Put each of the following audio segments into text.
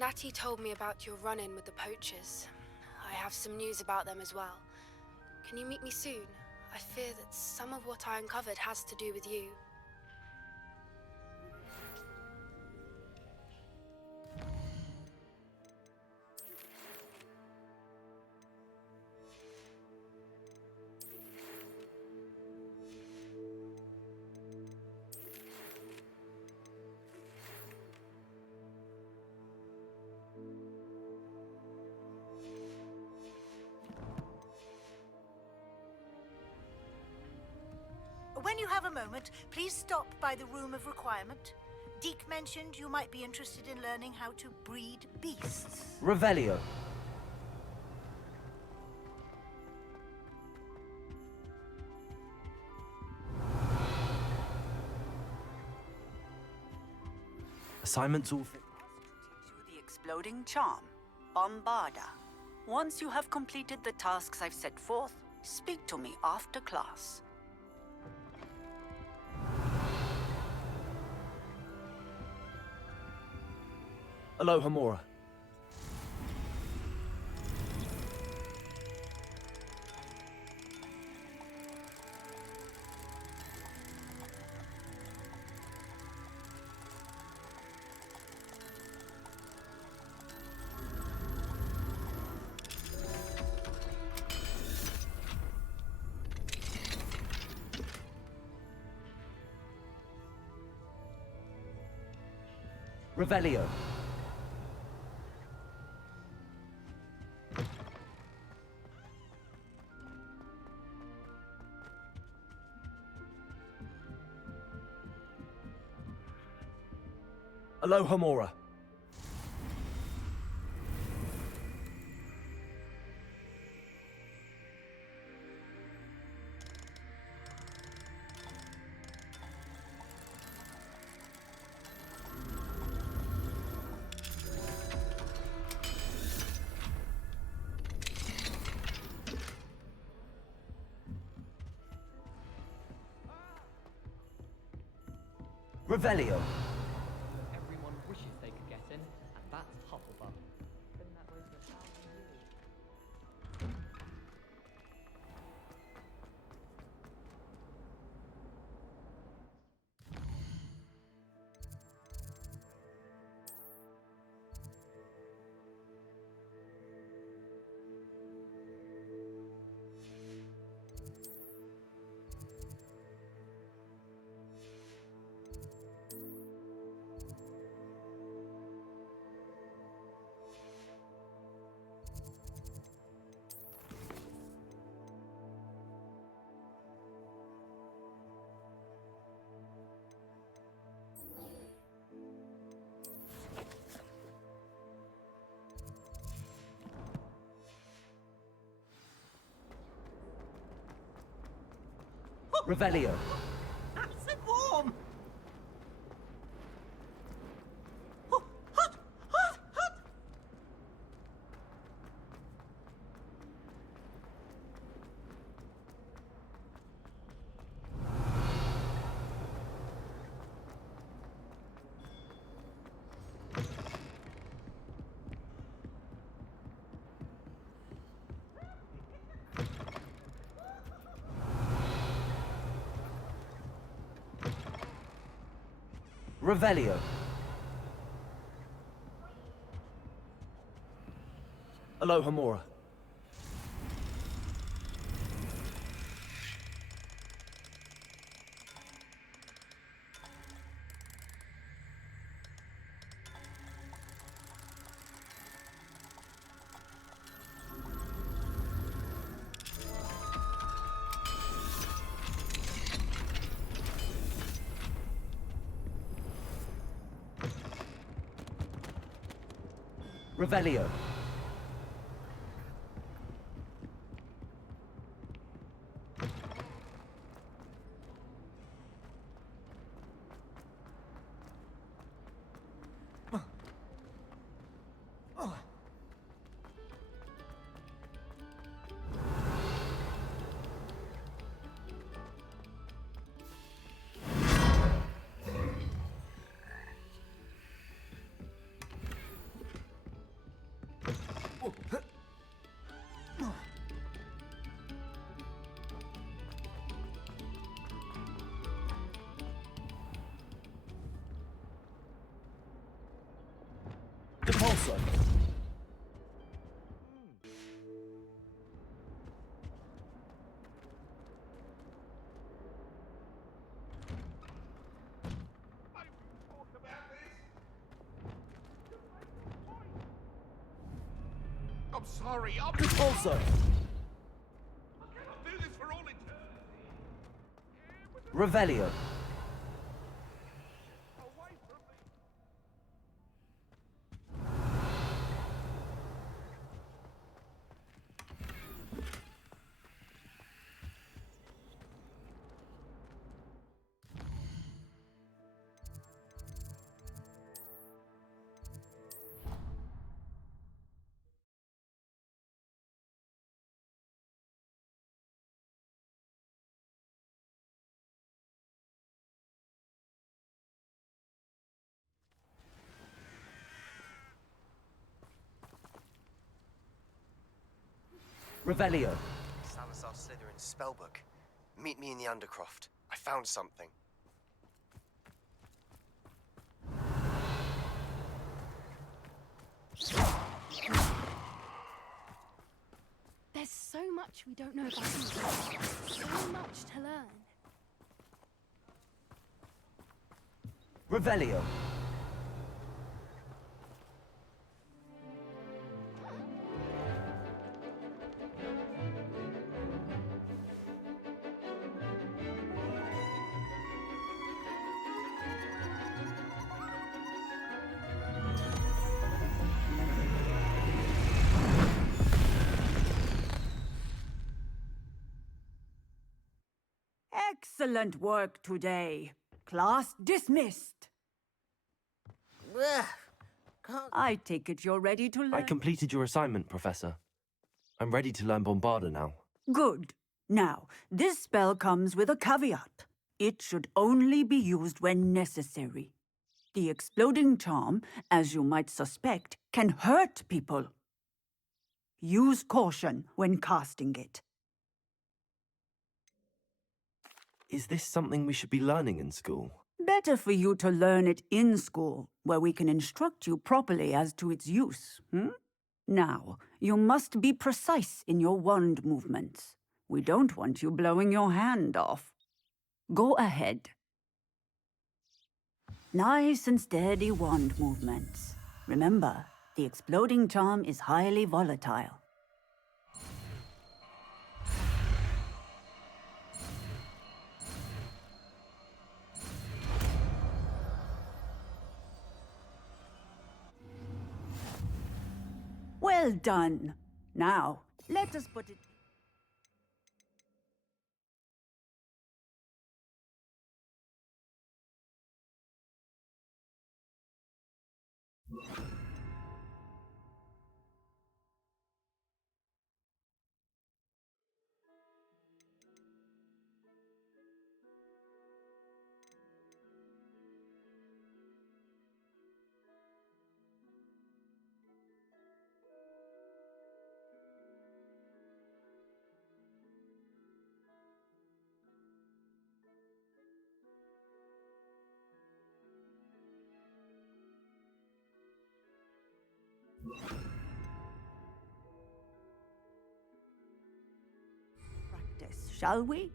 Natty told me about your run-in with the poachers. I have some news about them as well. Can you meet me soon? I fear that some of what I uncovered has to do with you. When you have a moment, please stop by the Room of Requirement. Deke mentioned you might be interested in learning how to breed beasts. Revelio. Assignments all... Teach you the exploding charm, Bombarda. Once you have completed the tasks I've set forth, speak to me after class. Aloha Mora. Revelio. Aloha Mora. Revelio. Everyone wishes they could get in, and that's Hufflepuff. Been that way for 1,000 years. Revelio. Nice and warm! Revelio. Aloha Mora. Revelio. Depulso. I'm sorry, I'll be Depulso. I cannot do this for all eternity. Revelio. Away from me. Revelio. Salazar Slytherin's spellbook. Meet me in the Undercroft. I found something. There's so much we don't know about him. So much to learn. Revelio. Excellent work today. Class dismissed. I take it you're ready to learn. I completed your assignment, Professor. I'm ready to learn Bombarda now. Good. Now, this spell comes with a caveat. It should only be used when necessary. The exploding charm, as you might suspect, can hurt people. Use caution when casting it. Is this something we should be learning in school? Better for you to learn it in school, where we can instruct you properly as to its use. Now, you must be precise in your wand movements. We don't want you blowing your hand off. Go ahead. Nice and steady wand movements. Remember, the exploding charm is highly volatile. Well done. Now, let us put it... Practice, shall we?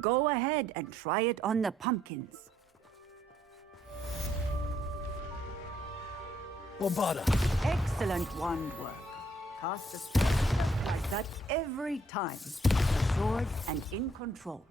Go ahead and try it on the pumpkins. Bombarda. Excellent wand work. Cast a spell just like that every time. Assured and in control.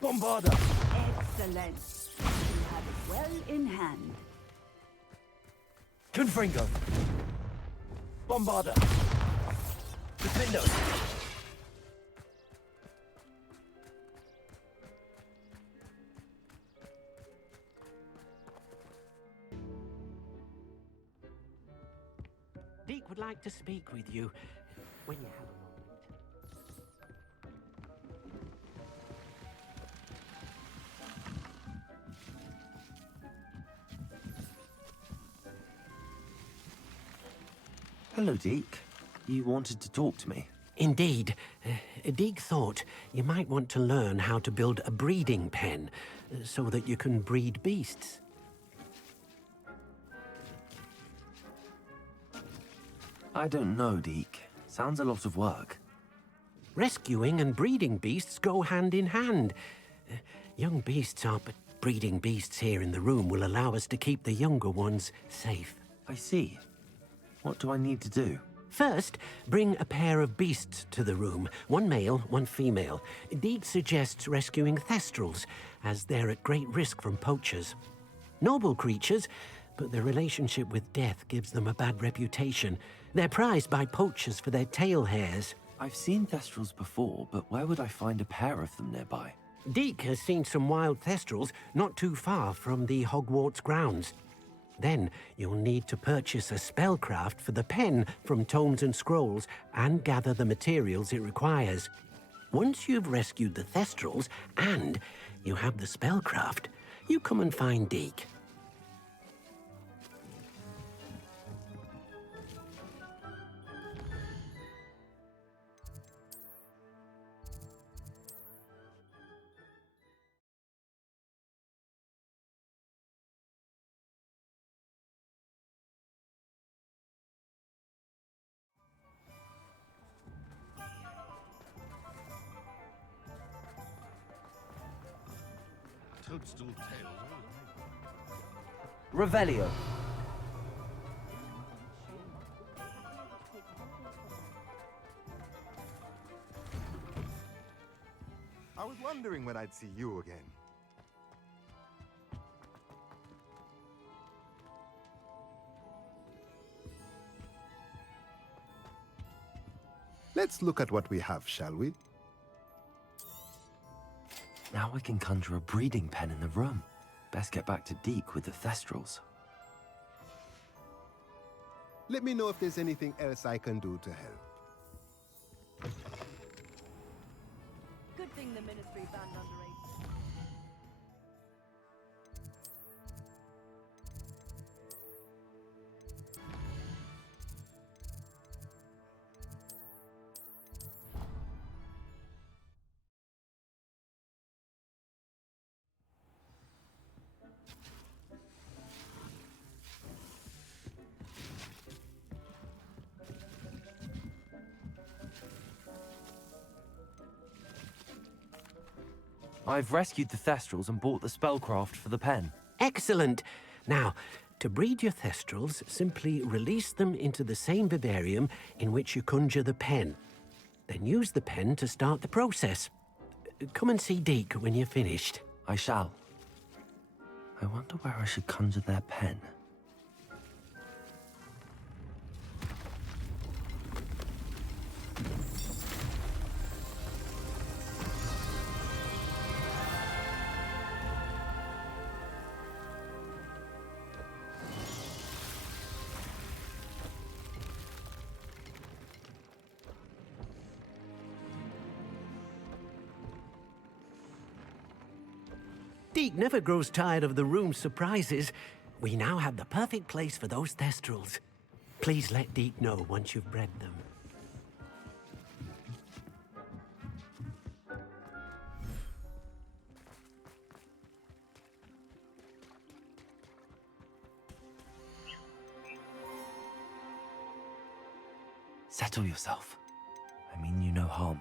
Bombarda. Excellent. You have it well in hand. Confringo. Bombarda. Defendo. Deek would like to speak with you. when you have a moment. Hello, Deke. You wanted to talk to me? Indeed. Deek thought you might want to learn how to build a breeding pen so that you can breed beasts. I don't know, Deke. Sounds a lot of work. Rescuing and breeding beasts go hand in hand. Young beasts are, but breeding beasts here in the room will allow us to keep the younger ones safe. I see. What do I need to do? First, bring a pair of beasts to the room. One male, one female. Deek suggests rescuing thestrals, as they're at great risk from poachers. Noble creatures, but their relationship with death gives them a bad reputation. They're prized by poachers for their tail hairs. I've seen thestrals before, but where would I find a pair of them nearby? Deek has seen some wild thestrals not too far from the Hogwarts grounds. Then you'll need to purchase a spellcraft for the pen from Tomes and Scrolls and gather the materials it requires. Once you've rescued the thestrals and you have the spellcraft, you come and find Deek. Toadstool tails. Revelio. I was wondering when I'd see you again. Let's look at what we have, shall we? Now I can conjure a breeding pen in the room. Best get back to Deke with the thestrals. Let me know if there's anything else I can do to help. Good thing the Ministry banned underage. I've rescued the thestrals and bought the spellcraft for the pen. Excellent! Now, to breed your thestrals, simply release them into the same vivarium in which you conjure the pen. Then use the pen to start the process. Come and see Deek when you're finished. I shall. I wonder where I should conjure their pen. Deek never grows tired of the room's surprises. We now have the perfect place for those thestrals. Please let Deek know once you've bred them. Settle yourself. I mean you no harm.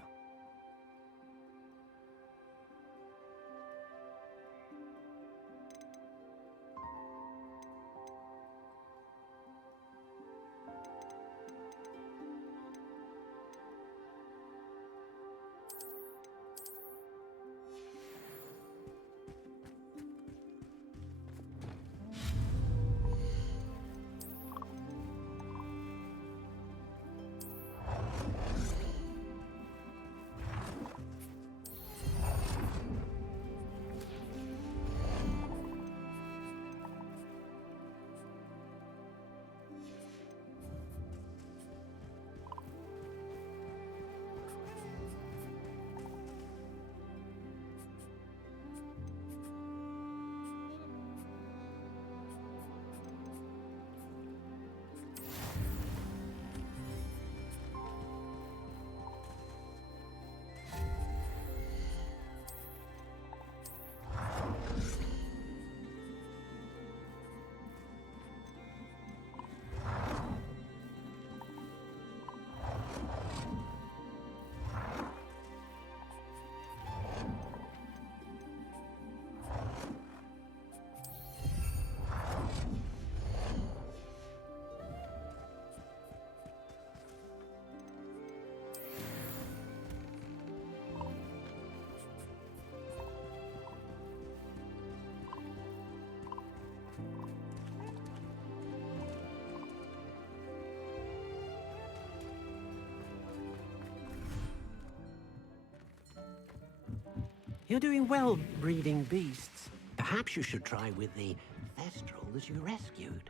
You're doing well breeding beasts. Perhaps you should try with the thestrals you rescued.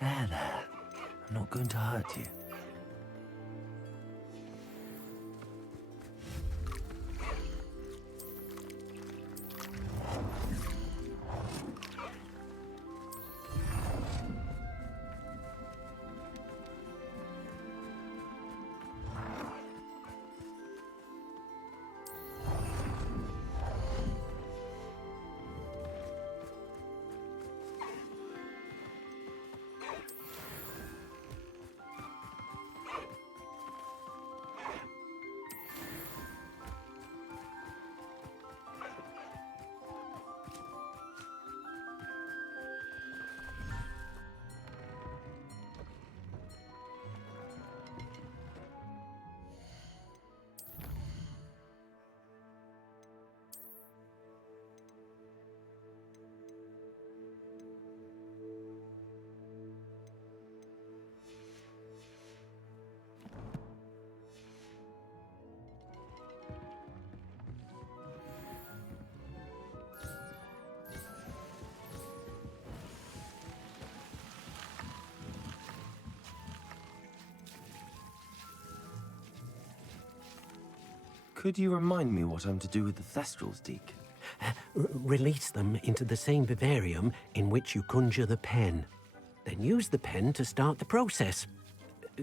There. I'm not going to hurt you. Could you remind me what I'm to do with the thestrals, Deke? Release them into the same vivarium in which you conjure the pen. Then use the pen to start the process.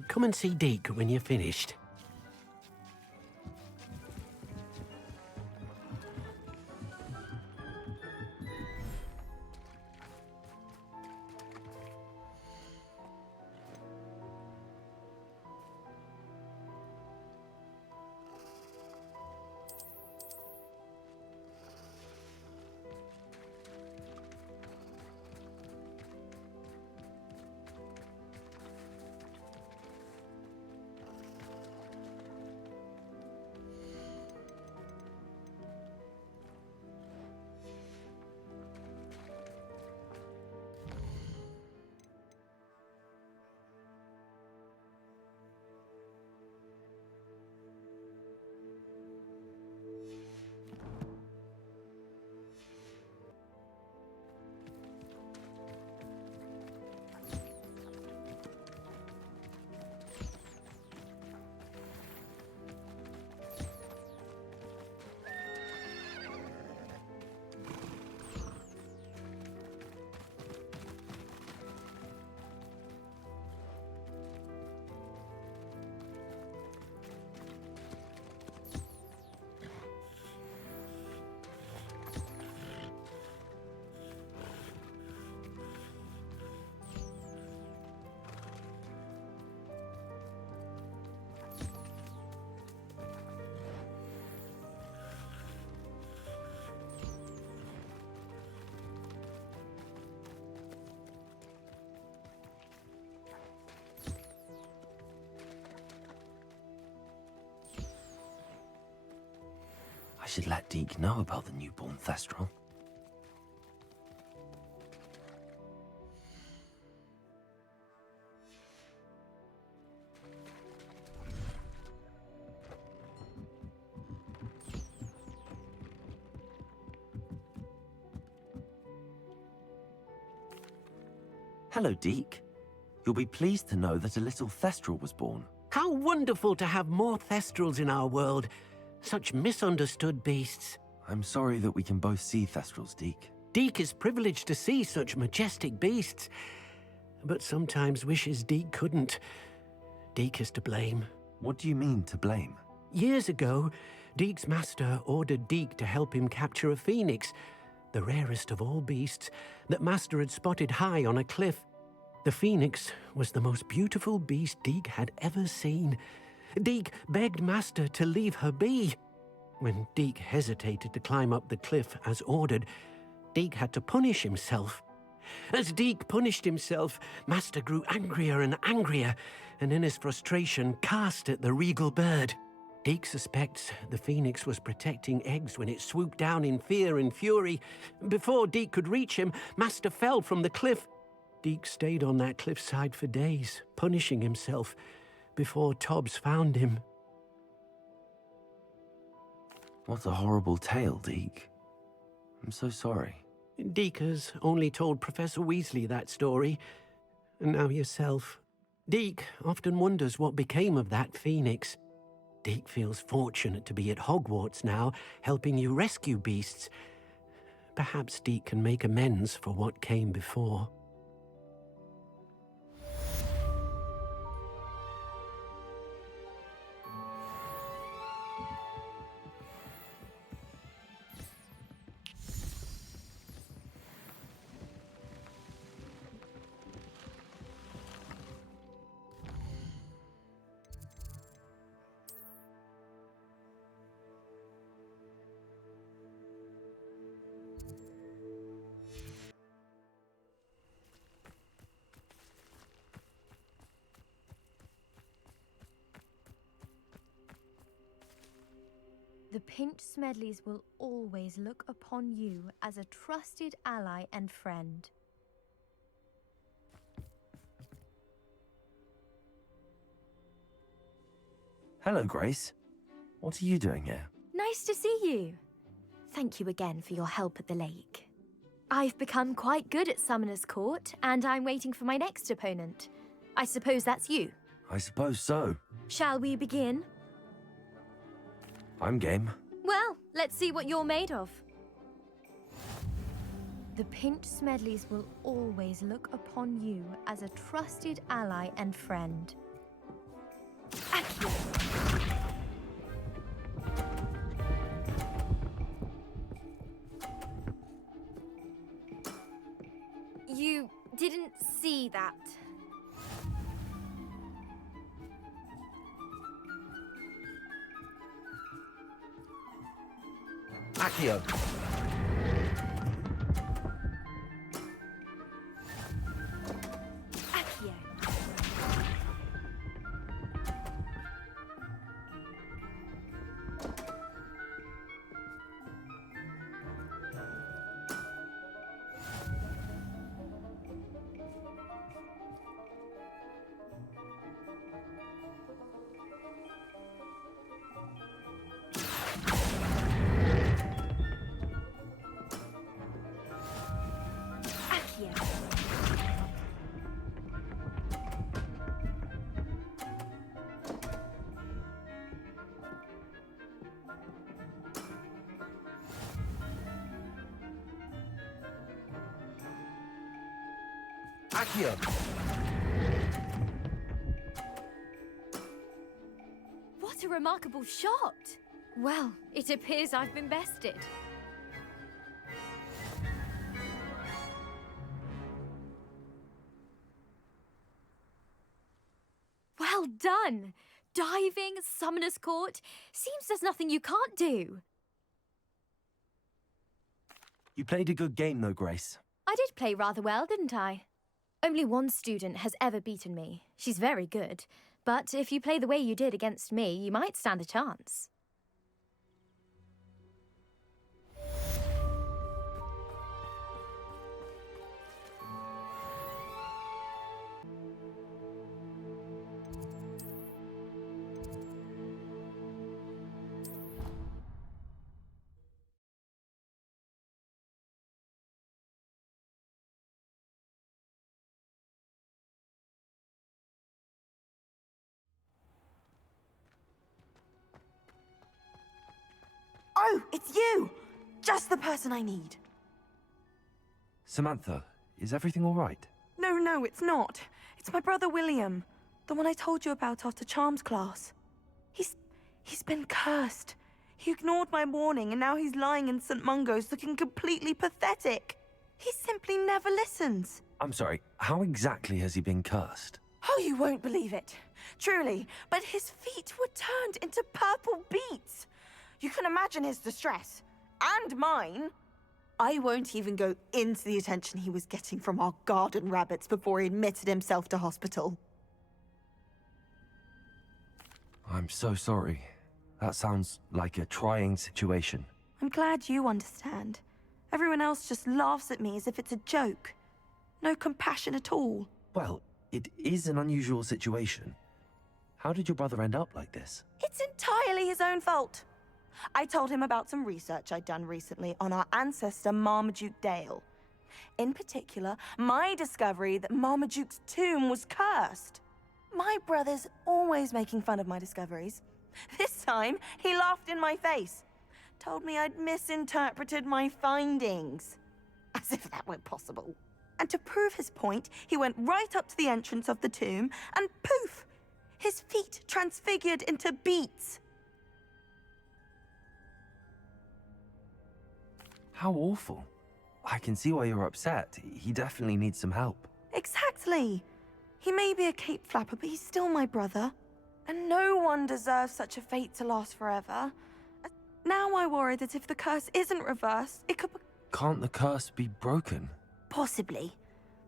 Come and see Deke when you're finished. I should let Deke know about the newborn Thestral. Hello, Deke. You'll be pleased to know that a little Thestral was born. How wonderful to have more Thestrals in our world. Such misunderstood beasts. I'm sorry that we can both see Thestrals, Deke. Deke is privileged to see such majestic beasts, but sometimes wishes Deke couldn't. Deke is to blame. What do you mean, to blame? Years ago, Deke's master ordered Deke to help him capture a phoenix, the rarest of all beasts, that Master had spotted high on a cliff. The phoenix was the most beautiful beast Deke had ever seen. Deke begged Master to leave her be. When Deke hesitated to climb up the cliff as ordered, Deke had to punish himself. As Deke punished himself, Master grew angrier and angrier, and in his frustration cast at the regal bird. Deke suspects the phoenix was protecting eggs when it swooped down in fear and fury. Before Deke could reach him, Master fell from the cliff. Deke stayed on that cliffside for days, punishing himself, before Tobbs found him. What a horrible tale, Deke. I'm so sorry. Deke has only told Professor Weasley that story, and now yourself. Deke often wonders what became of that phoenix. Deke feels fortunate to be at Hogwarts now, helping you rescue beasts. Perhaps Deke can make amends for what came before. The Pinch Smedleys will always look upon you as a trusted ally and friend. Hello, Grace. What are you doing here? Nice to see you. Thank you again for your help at the lake. I've become quite good at Summoner's Court, and I'm waiting for my next opponent. I suppose that's you. I suppose so. Shall we begin? I'm game. Well, let's see what you're made of. The Pinch Smedleys will always look upon you as a trusted ally and friend. Accio. You didn't see that. Accio. Accio. Accio. What a remarkable shot! Well, it appears I've been bested. Well done! Diving, Summoner's Court. Seems there's nothing you can't do. You played a good game, though, Grace. I did play rather well, didn't I? Only one student has ever beaten me. She's very good. But if you play the way you did against me, you might stand a chance. Bro, it's you! Just the person I need. Samantha, is everything all right? No, it's not. It's my brother William. The one I told you about after Charms class. He's been cursed. He ignored my warning and now he's lying in St. Mungo's looking completely pathetic. He simply never listens. I'm sorry, how exactly has he been cursed? Oh, you won't believe it. Truly, but his feet were turned into purple beets. You can imagine his distress. And mine. I won't even go into the attention he was getting from our garden rabbits before he admitted himself to hospital. I'm so sorry. That sounds like a trying situation. I'm glad you understand. Everyone else just laughs at me as if it's a joke. No compassion at all. Well, it is an unusual situation. How did your brother end up like this? It's entirely his own fault. I told him about some research I'd done recently on our ancestor Marmaduke Dale. In particular, my discovery that Marmaduke's tomb was cursed. My brother's always making fun of my discoveries. This time, he laughed in my face. Told me I'd misinterpreted my findings. As if that were possible. And to prove his point, he went right up to the entrance of the tomb and poof! His feet transfigured into beets. How awful. I can see why you're upset. He definitely needs some help. Exactly. He may be a cape flapper, but he's still my brother. And no one deserves such a fate to last forever. Now I worry that if the curse isn't reversed, it could... Can't the curse be broken? Possibly.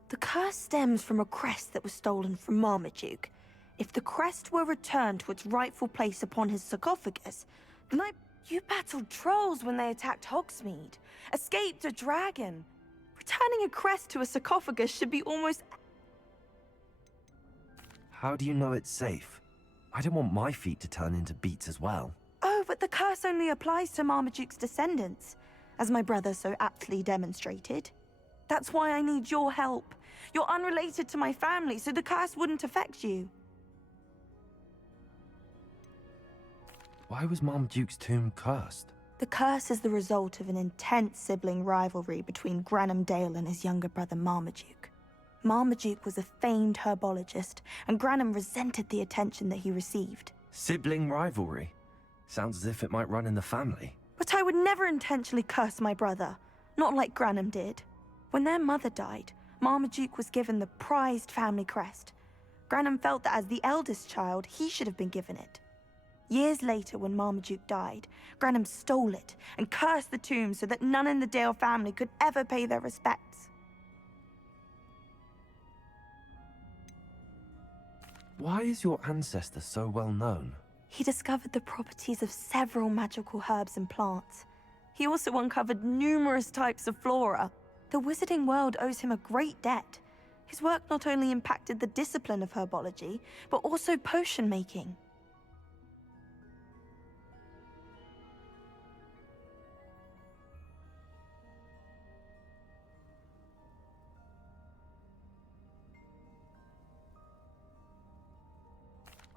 The curse stems from a crest that was stolen from Marmaduke. If the crest were returned to its rightful place upon his sarcophagus, then You battled trolls when they attacked Hogsmeade. Escaped a dragon. Returning a crest to a sarcophagus should be almost... How do you know it's safe? I don't want my feet to turn into beets as well. Oh, but the curse only applies to Marmaduke's descendants, as my brother so aptly demonstrated. That's why I need your help. You're unrelated to my family, so the curse wouldn't affect you. Why was Marmaduke's tomb cursed? The curse is the result of an intense sibling rivalry between Granham Dale and his younger brother Marmaduke. Marmaduke was a famed herbologist, and Granham resented the attention that he received. Sibling rivalry? Sounds as if it might run in the family. But I would never intentionally curse my brother, not like Granham did. When their mother died, Marmaduke was given the prized family crest. Granham felt that as the eldest child, he should have been given it. Years later, when Marmaduke died, Granham stole it and cursed the tomb so that none in the Dale family could ever pay their respects. Why is your ancestor so well known? He discovered the properties of several magical herbs and plants. He also uncovered numerous types of flora. The wizarding world owes him a great debt. His work not only impacted the discipline of herbology, but also potion making.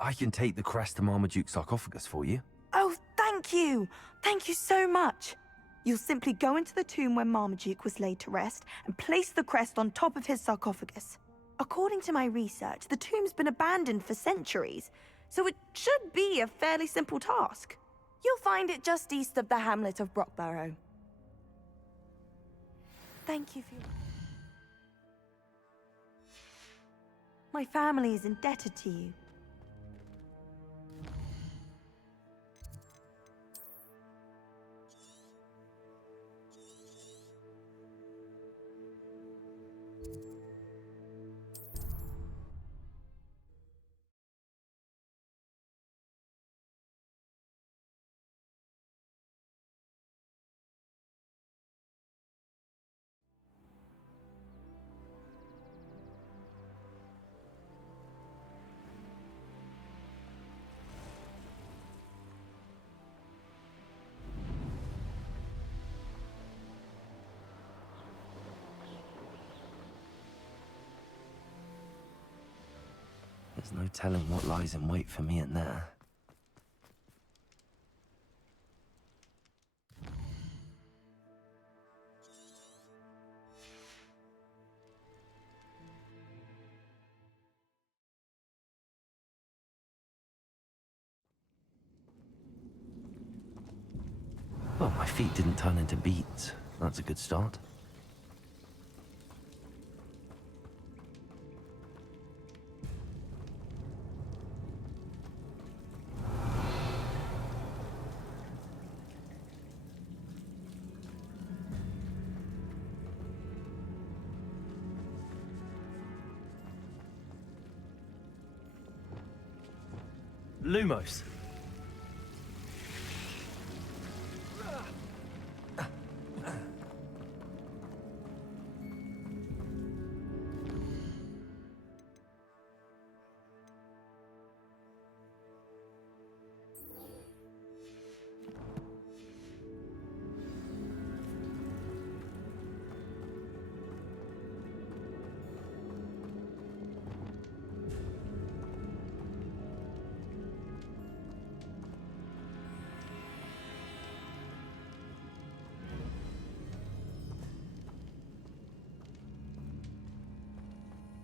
I can take the crest to Marmaduke's sarcophagus for you. Oh, thank you! Thank you so much! You'll simply go into the tomb where Marmaduke was laid to rest and place the crest on top of his sarcophagus. According to my research, the tomb's been abandoned for centuries, so it should be a fairly simple task. You'll find it just east of the hamlet of Brockborough. Thank you for your... My family is indebted to you. There's no telling what lies in wait for me in there. feet didn't turn into beets. That's a good start. Lumos.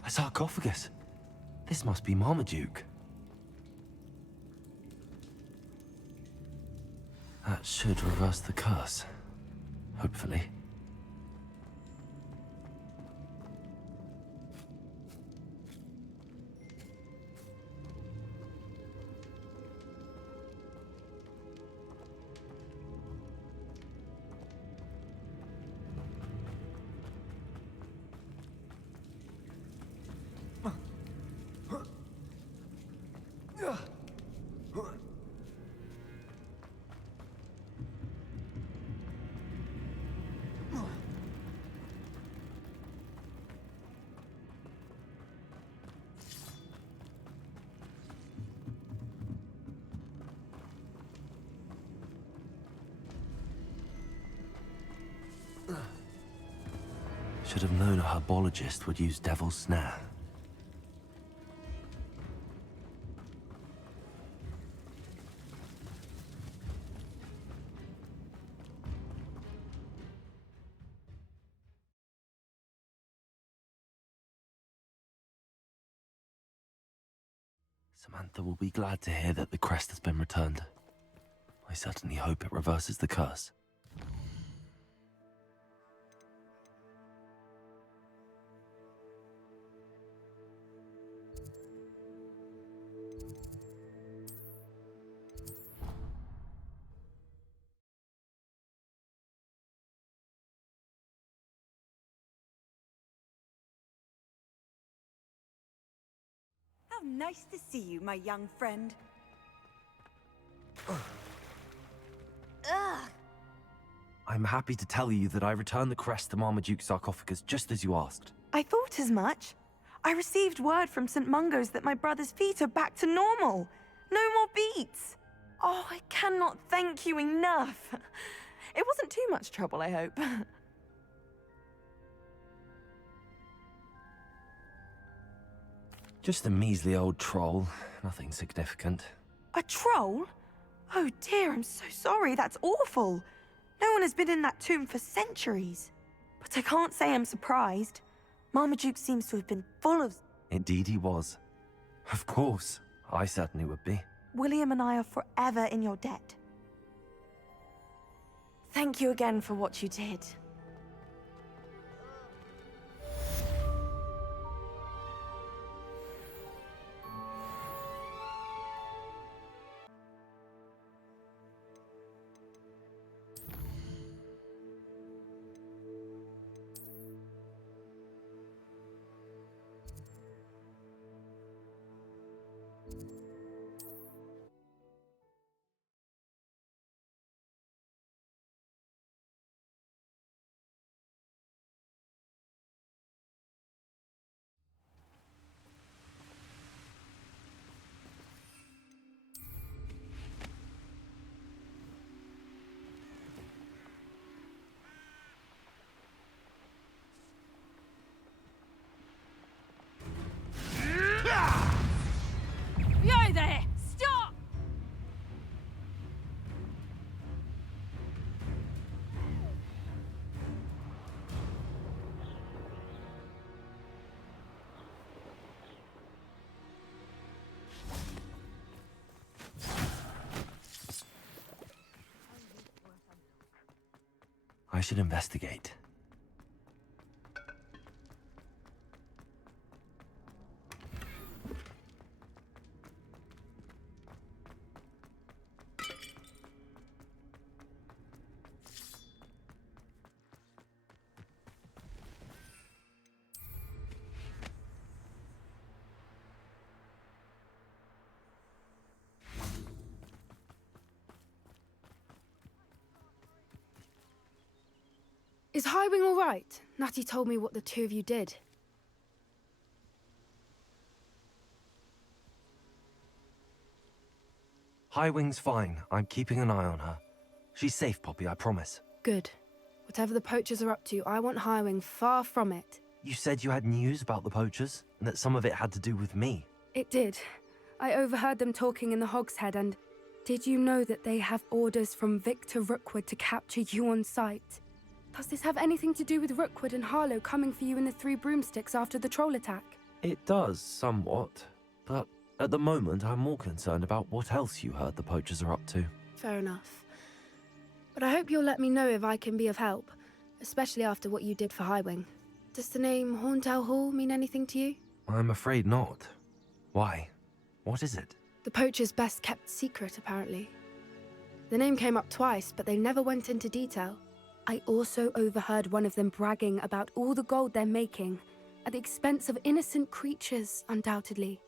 A sarcophagus. This must be Marmaduke. That should reverse the curse. Hopefully. Should have known a herbologist would use Devil's Snare. Samantha will be glad to hear that the crest has been returned. I certainly hope it reverses the curse. How nice to see you, my young friend. Ugh! I'm happy to tell you that I returned the crest to Marmaduke's sarcophagus just as you asked. I thought as much. I received word from St. Mungo's that my brother's feet are back to normal. No more beats. Oh, I cannot thank you enough. It wasn't too much trouble, I hope. Just a measly old troll. Nothing significant. A troll? Oh dear, I'm so sorry. That's awful. No one has been in that tomb for centuries. But I can't say I'm surprised. Marmaduke seems to have been full of... Indeed he was. Of course. I certainly would be. William and I are forever in your debt. Thank you again for what you did. I should investigate. Is Highwing all right? Natty told me what the two of you did. Highwing's fine. I'm keeping an eye on her. She's safe, Poppy, I promise. Good. Whatever the poachers are up to, I want Highwing far from it. You said you had news about the poachers, and that some of it had to do with me. It did. I overheard them talking in the Hogshead, and did you know that they have orders from Victor Rookwood to capture you on sight? Does this have anything to do with Rookwood and Harlow coming for you in the Three Broomsticks after the troll attack? It does, somewhat. But at the moment, I'm more concerned about what else you heard the poachers are up to. Fair enough. But I hope you'll let me know if I can be of help, especially after what you did for Highwing. Does the name Horntail Hall mean anything to you? I'm afraid not. Why? What is it? The poachers' best kept secret, apparently. The name came up twice, but they never went into detail. I also overheard one of them bragging about all the gold they're making, at the expense of innocent creatures, undoubtedly.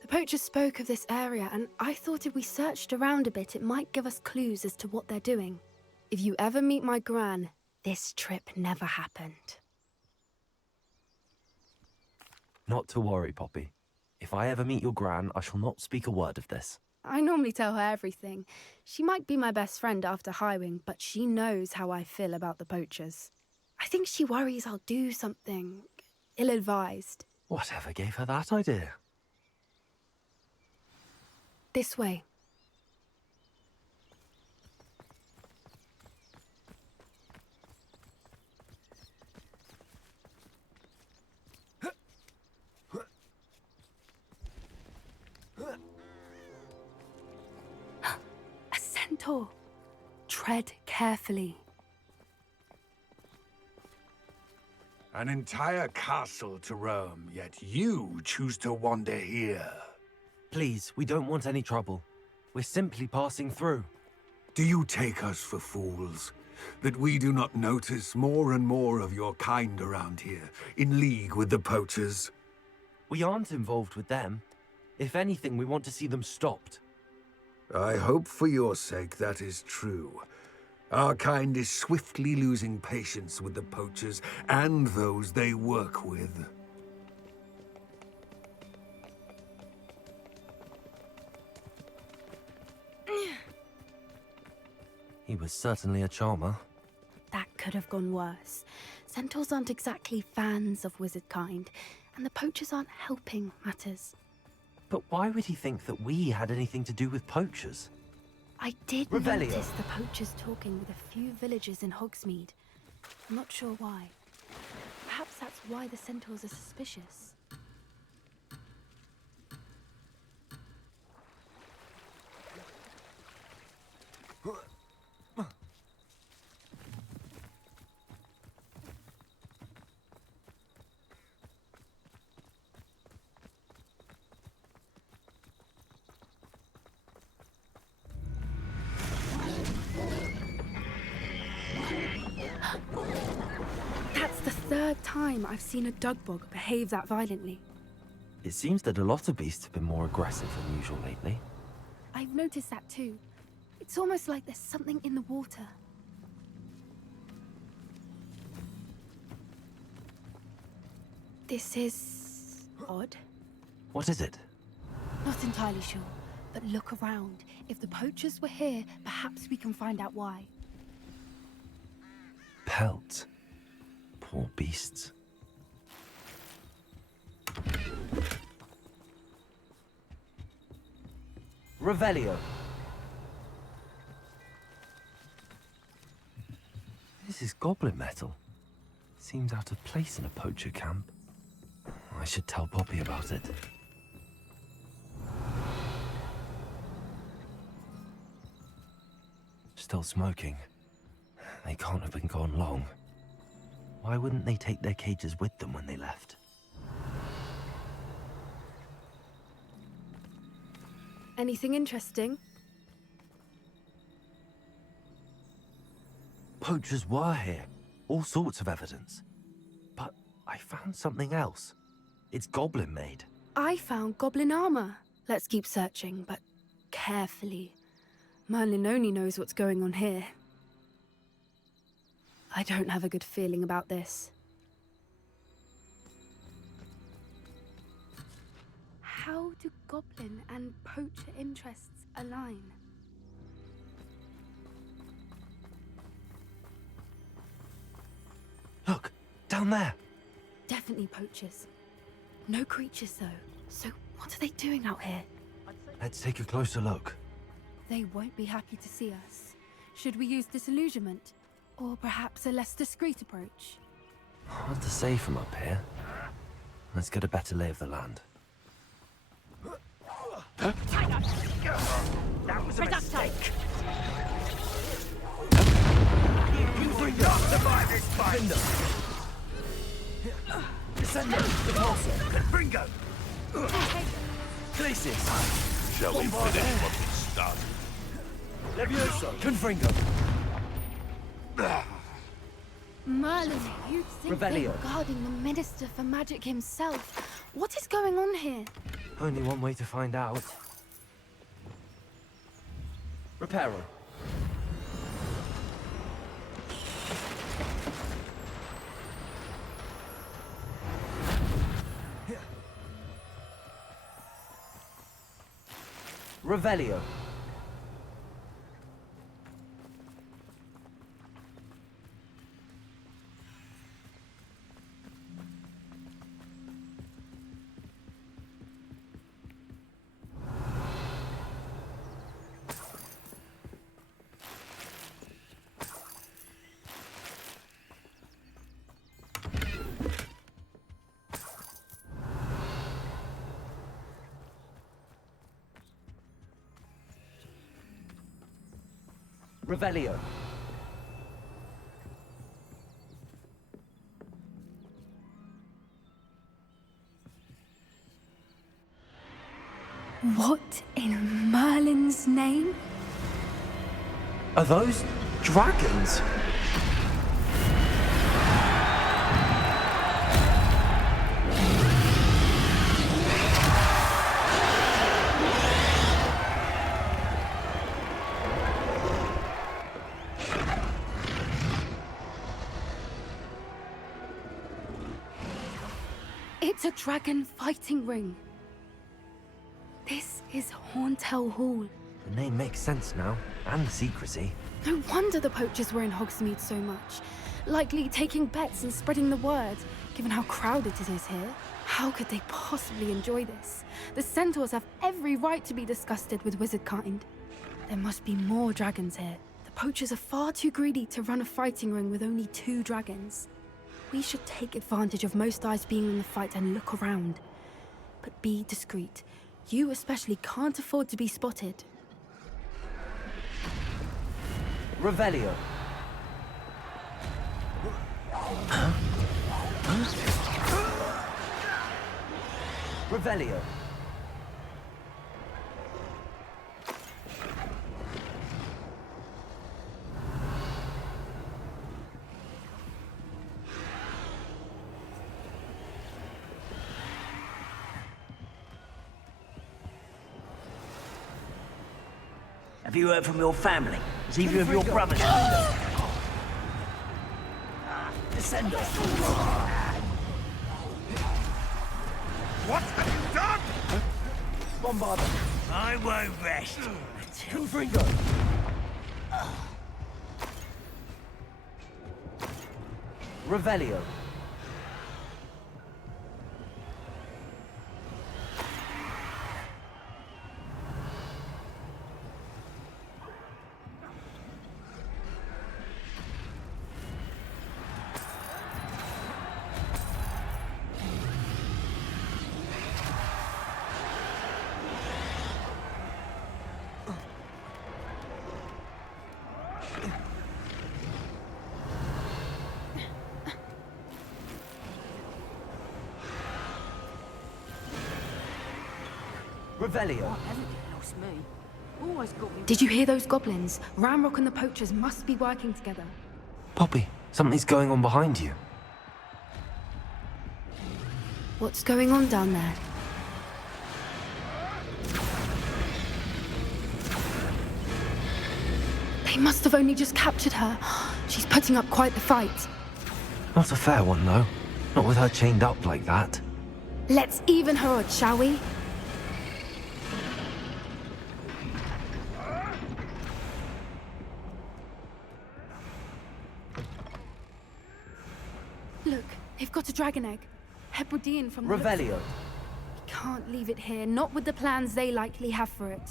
The poachers spoke of this area, and I thought if we searched around a bit, it might give us clues as to what they're doing. If you ever meet my gran, this trip never happened. Not to worry, Poppy. If I ever meet your gran, I shall not speak a word of this. I normally tell her everything. She might be my best friend after Highwing, but she knows how I feel about the poachers. I think she worries I'll do something ill-advised. Whatever gave her that idea? This way. A centaur. Tread carefully. An entire castle to roam, yet you choose to wander here. Please, we don't want any trouble. We're simply passing through. Do you take us for fools? That we do not notice more and more of your kind around here, in league with the poachers? We aren't involved with them. If anything, we want to see them stopped. I hope for your sake that is true. Our kind is swiftly losing patience with the poachers and those they work with. He was certainly a charmer. That could have gone worse. Centaurs aren't exactly fans of wizard kind, and the poachers aren't helping matters. But why would he think that we had anything to do with poachers? I did Revelio. notice the poachers talking with a few villagers in Hogsmeade. I'm not sure why. Perhaps that's why the centaurs are suspicious. That's the third time I've seen a dugbog behave that violently. It seems that a lot of beasts have been more aggressive than usual lately. I've noticed that too. It's almost like there's something in the water. This is odd. What is it? Not entirely sure, but look around. If the poachers were here, perhaps we can find out why. Pelts. Poor beasts. Revelio. This is goblin metal. Seems out of place in a poacher camp. I should tell Poppy about it. Still smoking. They can't have been gone long. Why wouldn't they take their cages with them when they left? Anything interesting? Poachers were here. All sorts of evidence. But I found something else. It's goblin made. I found goblin armor. Let's keep searching, but carefully. Merlin only knows what's going on here. I don't have a good feeling about this. How do goblin and poacher interests align? Look, down there. Definitely poachers. No creatures, though. So what are they doing out here? Let's take a closer look. They won't be happy to see us. Should we use disillusionment? Or perhaps a less discreet approach? Hard to say from up here. Let's get a better lay of the land. That was a mistake. You will not survive this fight! Descender, repulsor, Confringo! Glacis. Shall we finish what we started? Levioso, Confringo. Merlin, you'd think Revelio. they're guarding the Minister for Magic himself. What is going on here? Only one way to find out. Reparo. Revelio. Revelio. What in Merlin's name? Are those dragons? It's a dragon fighting ring. This is Horntail Hall. The name makes sense now, and the secrecy. No wonder the poachers were in Hogsmeade so much. Likely taking bets and spreading the word, given how crowded it is here. How could they possibly enjoy this? The centaurs have every right to be disgusted with wizard kind. There must be more dragons here. The poachers are far too greedy to run a fighting ring with only 2 dragons. We should take advantage of most eyes being in the fight and look around. But be discreet. You especially can't afford to be spotted. Revelio. Revelio. Have you heard from your family? Has either of your brothers? Descender. What have you done? Bombarda. I won't rest. Confringo. Revelio. Revelio. Lost me. Always got me. Did you hear those goblins? Ramrock and the poachers must be working together. Poppy, something's going on behind you. What's going on down there? They must have only just captured her. She's putting up quite the fight. Not a fair one, though. Not with her chained up like that. Let's even her odds, shall we? Look, they've got a dragon egg. Hebridean from the looks of it. Revelio. Can't leave it here, not with the plans they likely have for it.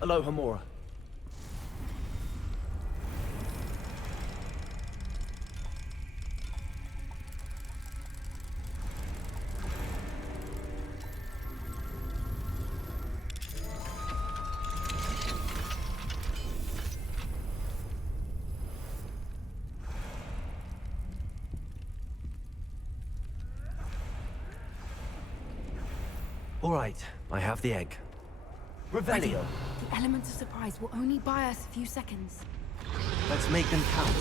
Hello, Hamora. All right, I have the egg. Revelio. The element of surprise will only buy us a few seconds. Let's make them count.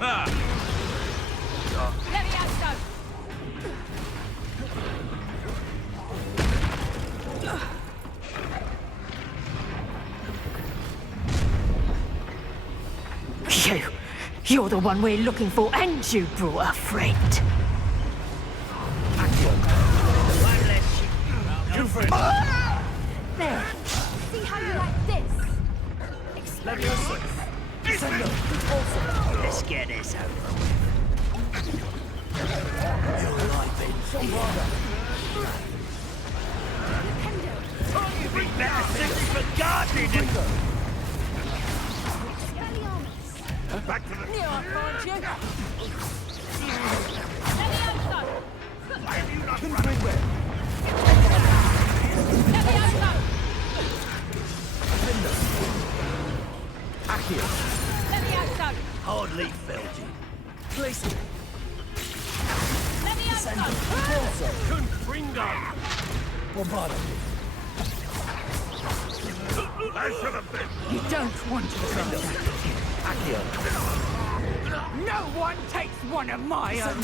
No! You're the one we're looking for, and you brought a friend. There. See how you like this? Let's get this over. You'd be better suited for gardening. Back to the... Here I find you. Why have you not Hardly felt you. Placing. Confringo! Bombardo. I should have been... You don't want to defend us. Accio. No one takes one of my own.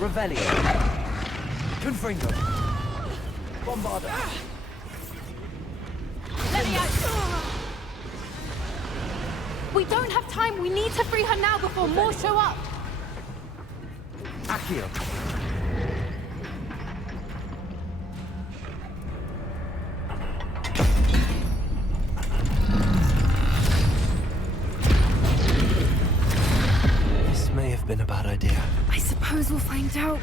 Revelio. Confringo. Bombardo. We don't have time. We need to free her now before more show up. Accio. This may have been a bad idea. I suppose we'll find out.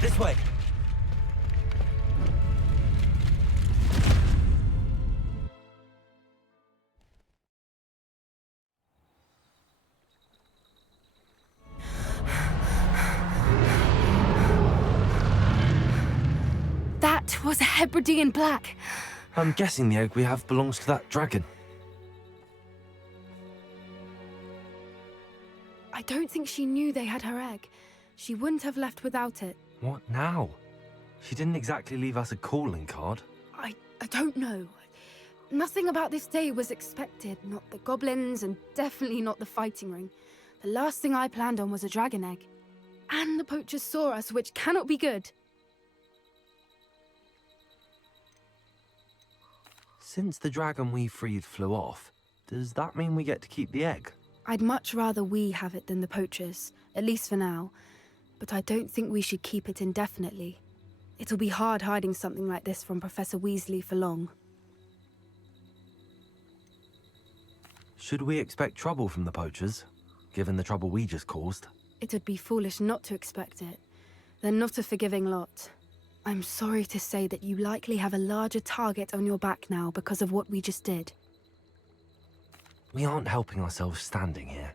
This way. was a Hebridean black. I'm guessing the egg we have belongs to that dragon. I don't think she knew they had her egg. She wouldn't have left without it. What now? She didn't exactly leave us a calling card. I don't know. Nothing about this day was expected. Not the goblins, and definitely not the fighting ring. The last thing I planned on was a dragon egg. And the poachers saw us, which cannot be good. Since the dragon we freed flew off, does that mean we get to keep the egg? I'd much rather we have it than the poachers, at least for now. But I don't think we should keep it indefinitely. It'll be hard hiding something like this from Professor Weasley for long. Should we expect trouble from the poachers, given the trouble we just caused? It would be foolish not to expect it. They're not a forgiving lot. I'm sorry to say that you likely have a larger target on your back now because of what we just did. We aren't helping ourselves standing here.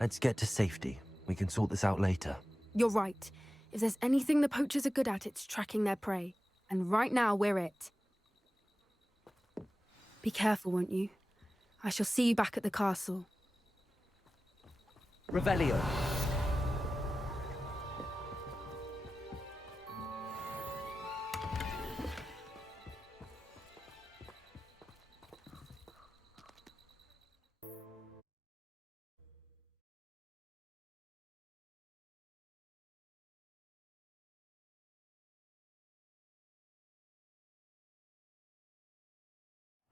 Let's get to safety. We can sort this out later. You're right. If there's anything the poachers are good at, it's tracking their prey. And right now, we're it. Be careful, won't you? I shall see you back at the castle. Revelio.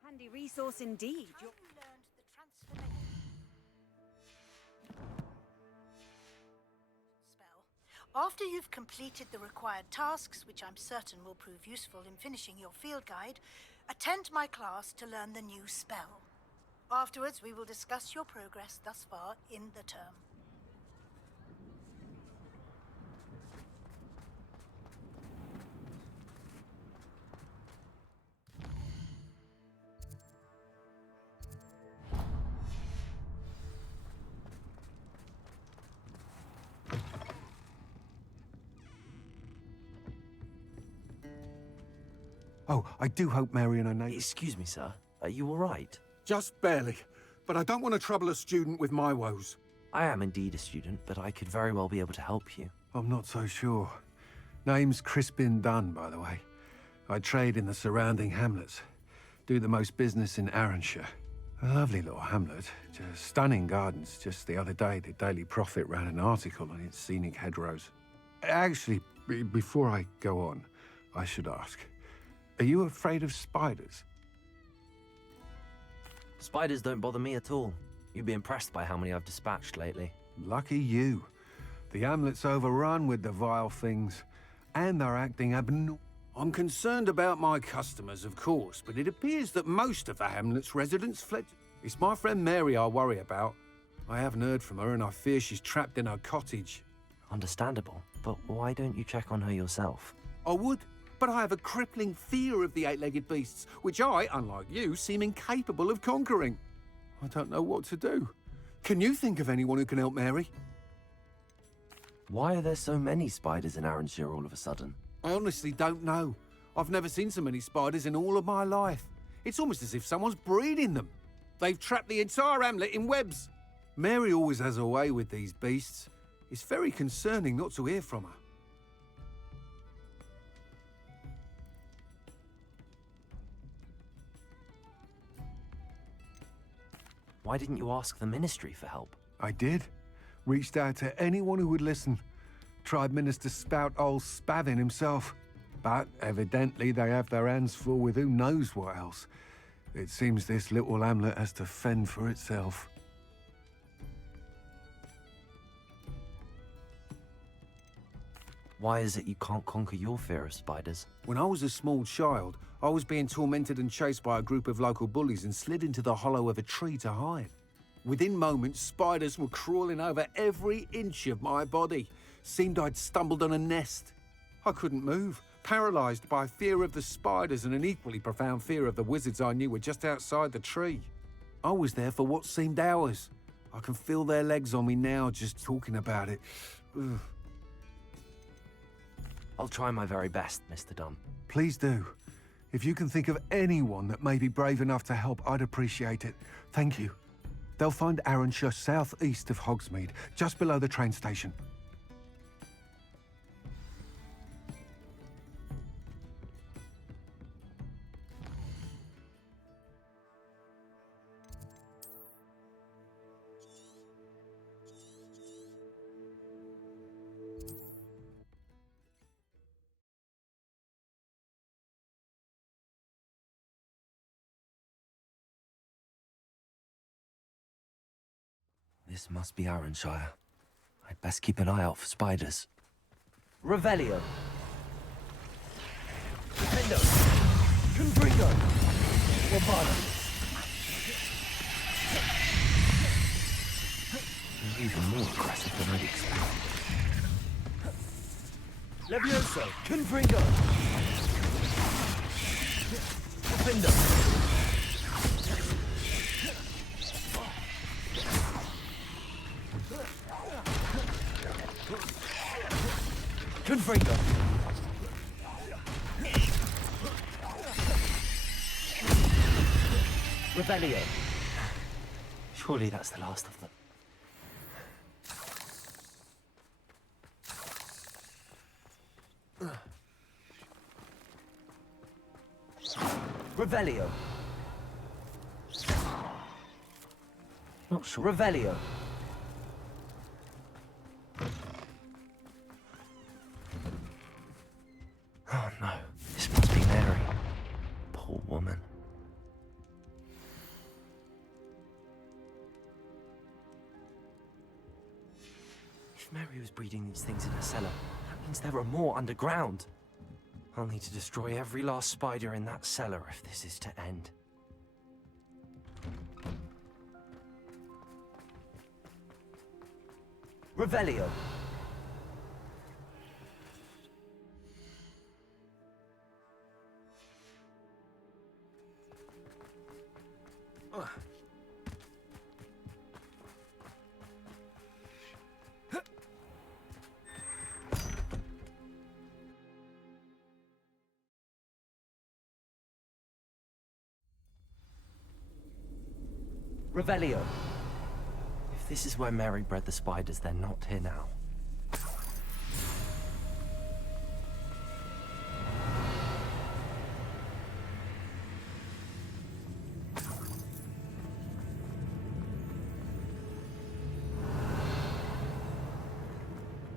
Handy resource indeed. Have you learned the transformation spell? After you've completed the required tasks, which I'm certain will prove useful in finishing your field guide, attend my class to learn the new spell. Afterwards, we will discuss your progress thus far in the term. Oh, I do hope Mary and her neighbour... Excuse me, sir. Are you all right? Just barely. But I don't want to trouble a student with my woes. I am indeed a student, but I could very well be able to help you. I'm not so sure. Name's Crispin Dunn, by the way. I trade in the surrounding hamlets. Do the most business in Arranshire. A lovely little hamlet. Just stunning gardens. Just the other day, the Daily Prophet ran an article on its scenic hedgerows. Actually, before I go on, I should ask. Are you afraid of spiders? Spiders don't bother me at all. You'd be impressed by how many I've dispatched lately. Lucky you. The hamlet's overrun with the vile things, and they're acting abnormal. I'm concerned about my customers, of course, but it appears that most of the hamlet's residents fled. It's my friend Mary I worry about. I haven't heard from her, and I fear she's trapped in her cottage. Understandable, but why don't you check on her yourself? I would, but I have a crippling fear of the eight-legged beasts, which I, unlike you, seem incapable of conquering. I don't know what to do. Can you think of anyone who can help Mary? Why are there so many spiders in Arranshire all of a sudden? I honestly don't know. I've never seen so many spiders in all of my life. It's almost as if someone's breeding them. They've trapped the entire hamlet in webs. Mary always has a way with these beasts. It's very concerning not to hear from her. Why didn't you ask the ministry for help? I did. Reached out to anyone who would listen. Tried Minister Spout old Spavin himself. But evidently they have their hands full with who knows what else. It seems this little hamlet has to fend for itself. Why is it you can't conquer your fear of spiders? When I was a small child, I was being tormented and chased by a group of local bullies and slid into the hollow of a tree to hide. Within moments, spiders were crawling over every inch of my body. Seemed I'd stumbled on a nest. I couldn't move, paralysed by fear of the spiders and an equally profound fear of the wizards I knew were just outside the tree. I was there for what seemed hours. I can feel their legs on me now just talking about it. Ugh. I'll try my very best, Mr. Dunn. Please do. If you can think of anyone that may be brave enough to help, I'd appreciate it. Thank you. They'll find Arrowshire southeast of Hogsmeade, just below the train station. This must be Arrowshire. I'd best keep an eye out for spiders. Revelio. Defendo. Confringo. Bombarda. They're even more aggressive than I'd expected. Levioso. Confringo. Defendo. Confringo. Revelio. Surely that's the last of them. Revelio. Not sure. Revelio. Oh no, this must be Mary. Poor woman. If Mary was breeding these things in her cellar, that means there are more underground. I'll need to destroy every last spider in that cellar if this is to end. Revelio. Revelio. If this is where Mary bred the spiders, they're not here now.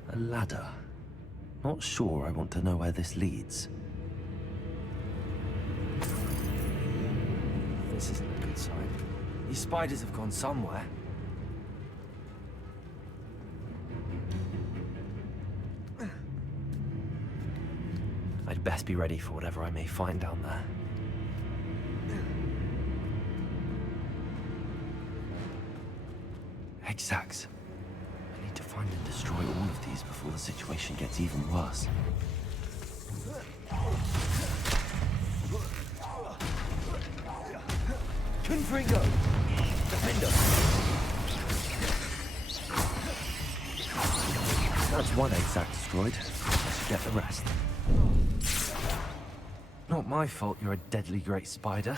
A ladder. Not sure I want to know where this leads. This isn't a good sign. These spiders have gone somewhere. I'd best be ready for whatever I may find down there. Exacts. I need to find and destroy all of these before the situation gets even worse. Confringo. Defendo. That's one exact destroyed. Let's get the rest. Not my fault you're a deadly great spider.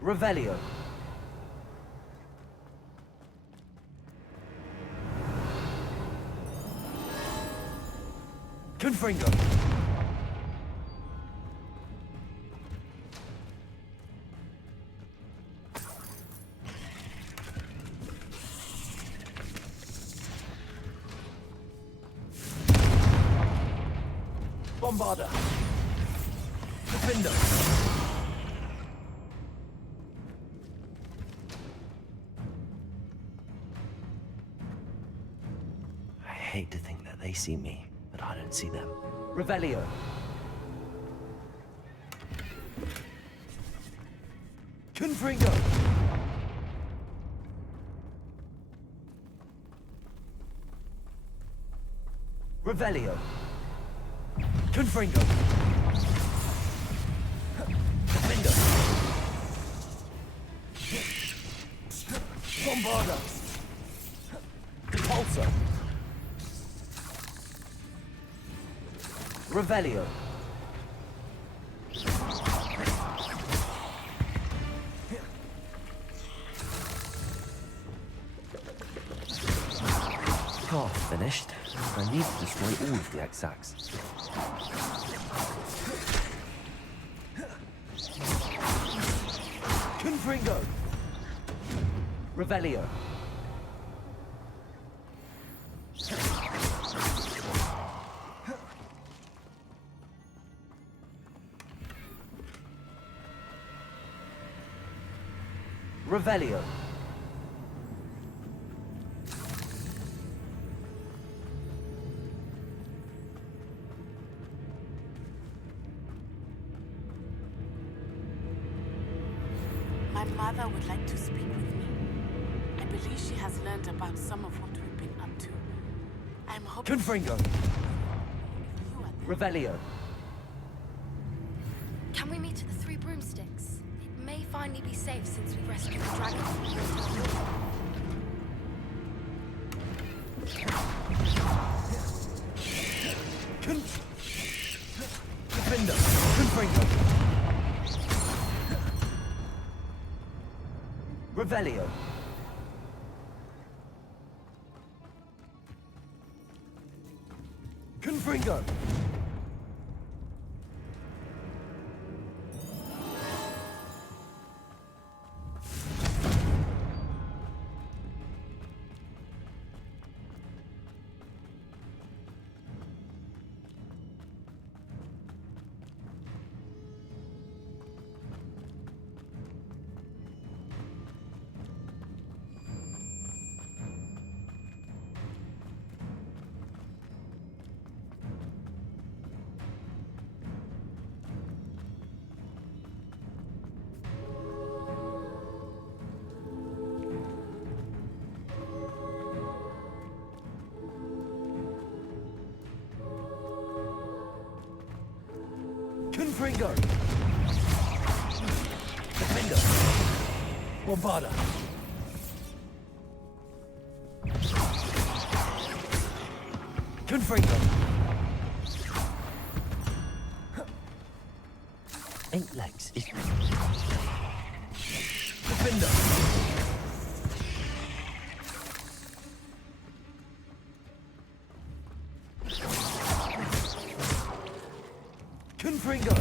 Revelio. Confringo. Bombarda. Defendo. I hate to think that they see me, but I don't see them. Revelio. Confringo. Revelio. Confringo. Defendo. Bombarda. Repulsor. Revelio. Half finished. I need to destroy all of the exacts. Confringo. Revelio. Revelio. My mother would like to speak with me. I believe she has learned about some of what we've been up to. I'm hoping... Confringo. Revelio. Can we meet at the Three Broomsticks? It may finally be safe since we rescued the dragon. Defender. Confringo. Revelio. Confringo. Confringo. Defender. Bombarda. Confringo. 8 legs is... Defender. Confringo.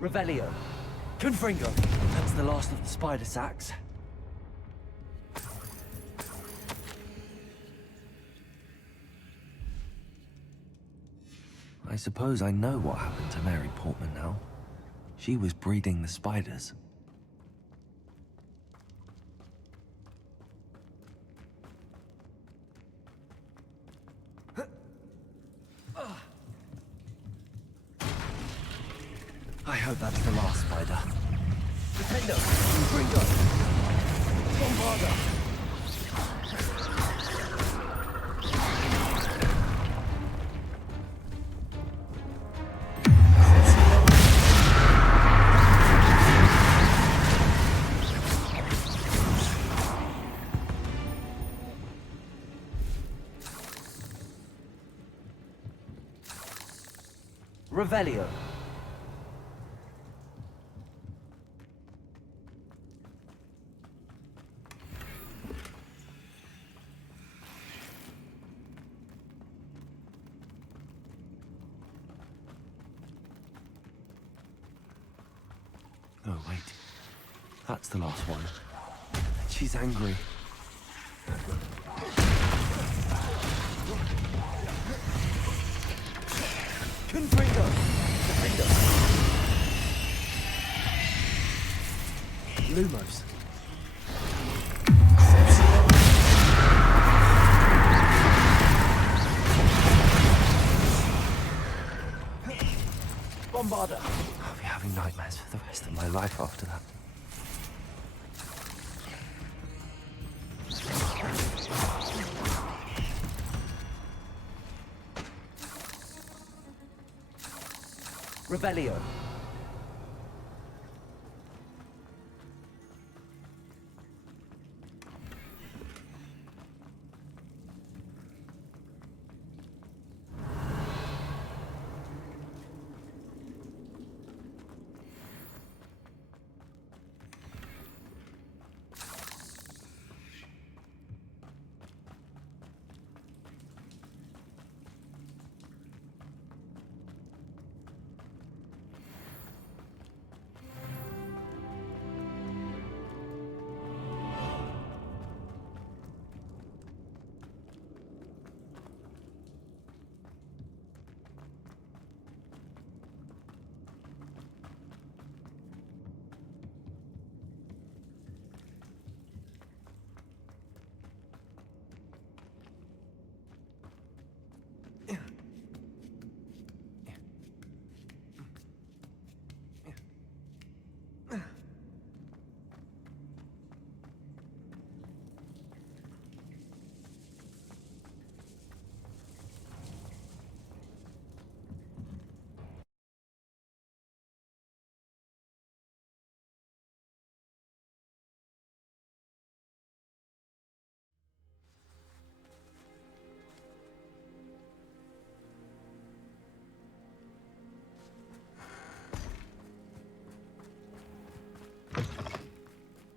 Revelio. Confringo. That's the last of the spider sacks. I suppose I know what happened to Mary Portman now. She was breeding the spiders. I hope that's the last spider. Defender. Confringo. Bombarda. Revelio. Oh, wait. That's the last one. She's angry. Confringo. Defender. Lumos. Bombarda. I'll be having nightmares for the rest of my life after that. Revelio.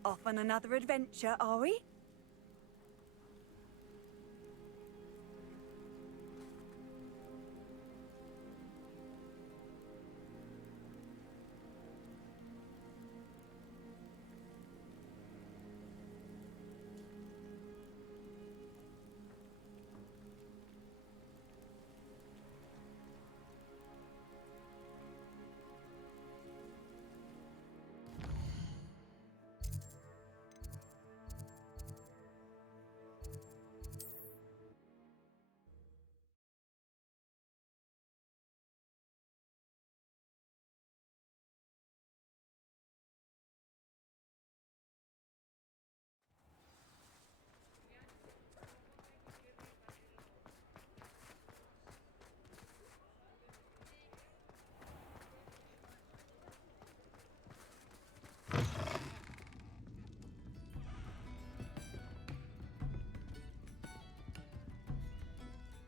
Off on another adventure, are we?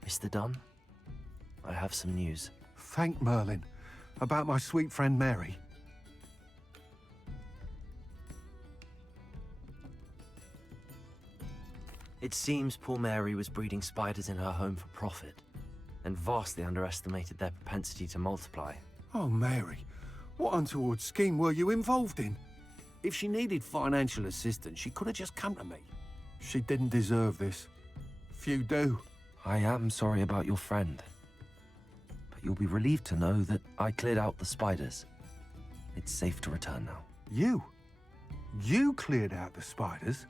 Mr. Dunn, I have some news. Thank Merlin. About my sweet friend Mary. It seems poor Mary was breeding spiders in her home for profit, and vastly underestimated their propensity to multiply. Oh, Mary, what untoward scheme were you involved in? If she needed financial assistance, she could have just come to me. She didn't deserve this. Few do. I am sorry about your friend, but you'll be relieved to know that I cleared out the spiders. It's safe to return now. You? You cleared out the spiders?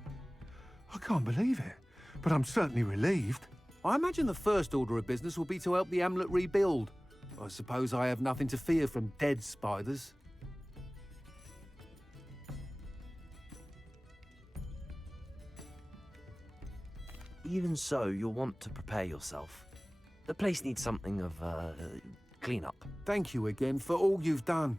I can't believe it, but I'm certainly relieved. I imagine the first order of business will be to help the amulet rebuild. I suppose I have nothing to fear from dead spiders. Even so, you'll want to prepare yourself. The place needs something of clean-up. Thank you again for all you've done.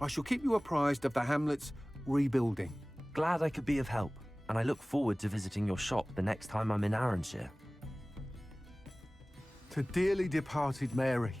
I shall keep you apprised of the hamlet's rebuilding. Glad I could be of help, and I look forward to visiting your shop the next time I'm in Arranshire. To dearly departed Mary,